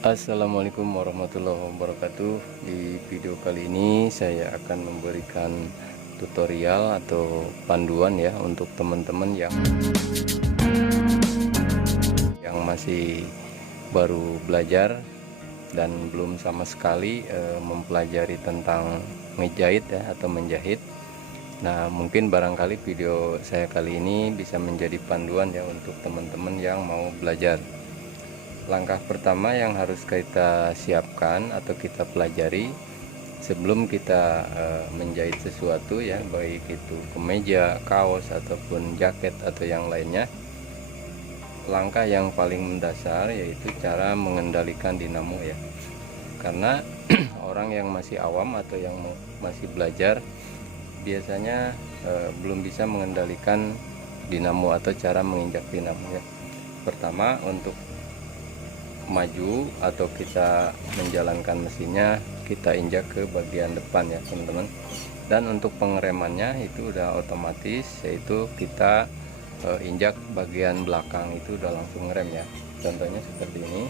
Assalamualaikum warahmatullahi wabarakatuh. Di video kali ini saya akan memberikan tutorial atau panduan ya untuk teman-teman yang masih baru belajar dan belum sama sekali mempelajari tentang ngejahit ya atau menjahit. Nah, mungkin barangkali video saya kali ini bisa menjadi panduan ya untuk teman-teman yang mau belajar. Langkah pertama yang harus kita siapkan atau kita pelajari sebelum kita menjahit sesuatu ya, baik itu kemeja, kaos ataupun jaket atau yang lainnya. Langkah yang paling mendasar yaitu cara mengendalikan dinamo ya. Karena orang yang masih awam atau yang masih belajar biasanya belum bisa mengendalikan dinamo atau cara menginjak dinamo ya. Pertama, untuk maju atau kita menjalankan mesinnya, kita injak ke bagian depan ya teman-teman. Dan untuk pengeremannya itu udah otomatis, yaitu kita injak bagian belakang itu udah langsung ngerem ya. Contohnya seperti ini,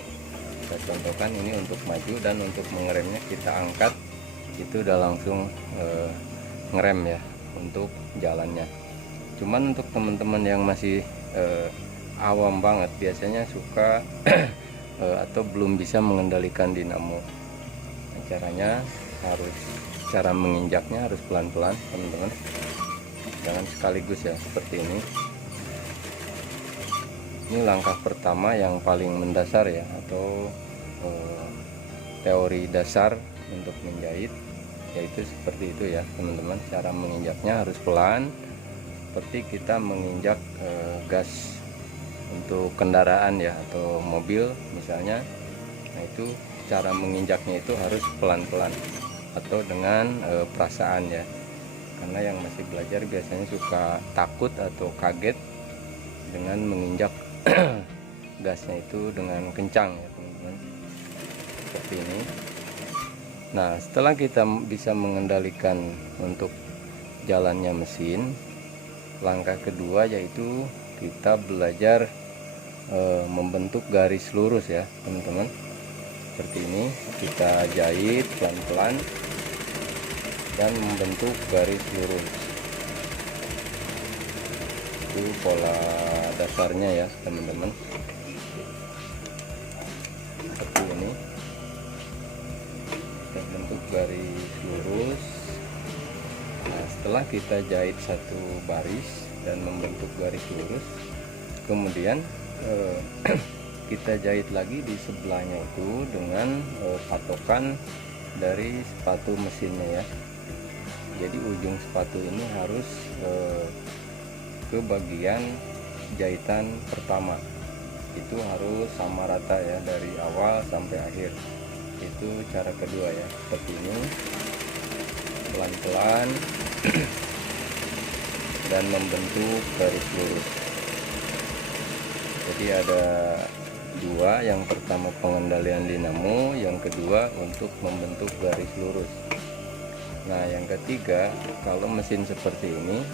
saya contohkan ini untuk maju, dan untuk mengeremnya kita angkat, itu udah langsung ngerem ya untuk jalannya. Cuman untuk teman-teman yang masih awam banget, biasanya suka atau belum bisa mengendalikan dinamo. Nah, caranya cara menginjaknya harus pelan-pelan teman-teman, jangan sekaligus ya seperti ini. Ini langkah pertama yang paling mendasar ya, atau teori dasar untuk menjahit, yaitu seperti itu ya teman-teman. Cara menginjaknya harus pelan, seperti kita menginjak gas untuk kendaraan ya atau mobil misalnya. Nah, itu cara menginjaknya itu harus pelan-pelan atau dengan perasaan ya, karena yang masih belajar biasanya suka takut atau kaget dengan menginjak gasnya itu dengan kencang ya teman-teman, seperti ini. Nah, setelah kita bisa mengendalikan untuk jalannya mesin, langkah kedua yaitu kita belajar membentuk garis lurus ya teman-teman. Seperti ini, kita jahit pelan-pelan dan membentuk garis lurus. Itu pola dasarnya ya teman-teman, seperti ini. Kita bentuk garis lurus. Nah, setelah kita jahit satu baris dan membentuk garis lurus, kemudian kita jahit lagi di sebelahnya itu dengan patokan dari sepatu mesinnya ya. Jadi ujung sepatu ini harus ke bagian jahitan pertama, itu harus sama rata ya dari awal sampai akhir. Itu cara kedua ya, seperti ini, pelan-pelan dan membentuk garis lurus. Jadi ada dua, yang pertama pengendalian dinamo, yang kedua untuk membentuk garis lurus. Nah, yang ketiga, kalau mesin seperti ini,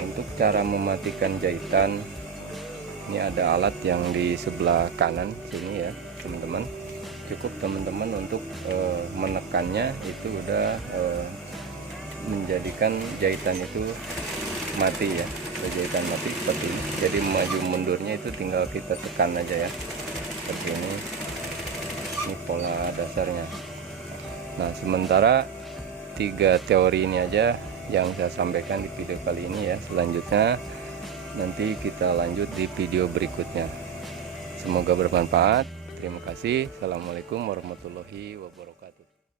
untuk cara mematikan jahitan, ini ada alat yang di sebelah kanan sini ya teman-teman. Cukup teman-teman untuk menekannya, itu udah menjadikan jahitan itu mati ya, jahitan mati seperti ini. Jadi maju mundurnya itu tinggal kita tekan aja ya, seperti ini. Ini pola dasarnya. Nah, sementara 3 teori ini aja yang saya sampaikan di video kali ini ya. Selanjutnya nanti kita lanjut di video berikutnya. Semoga bermanfaat. Terima kasih. Assalamualaikum warahmatullahi wabarakatuh.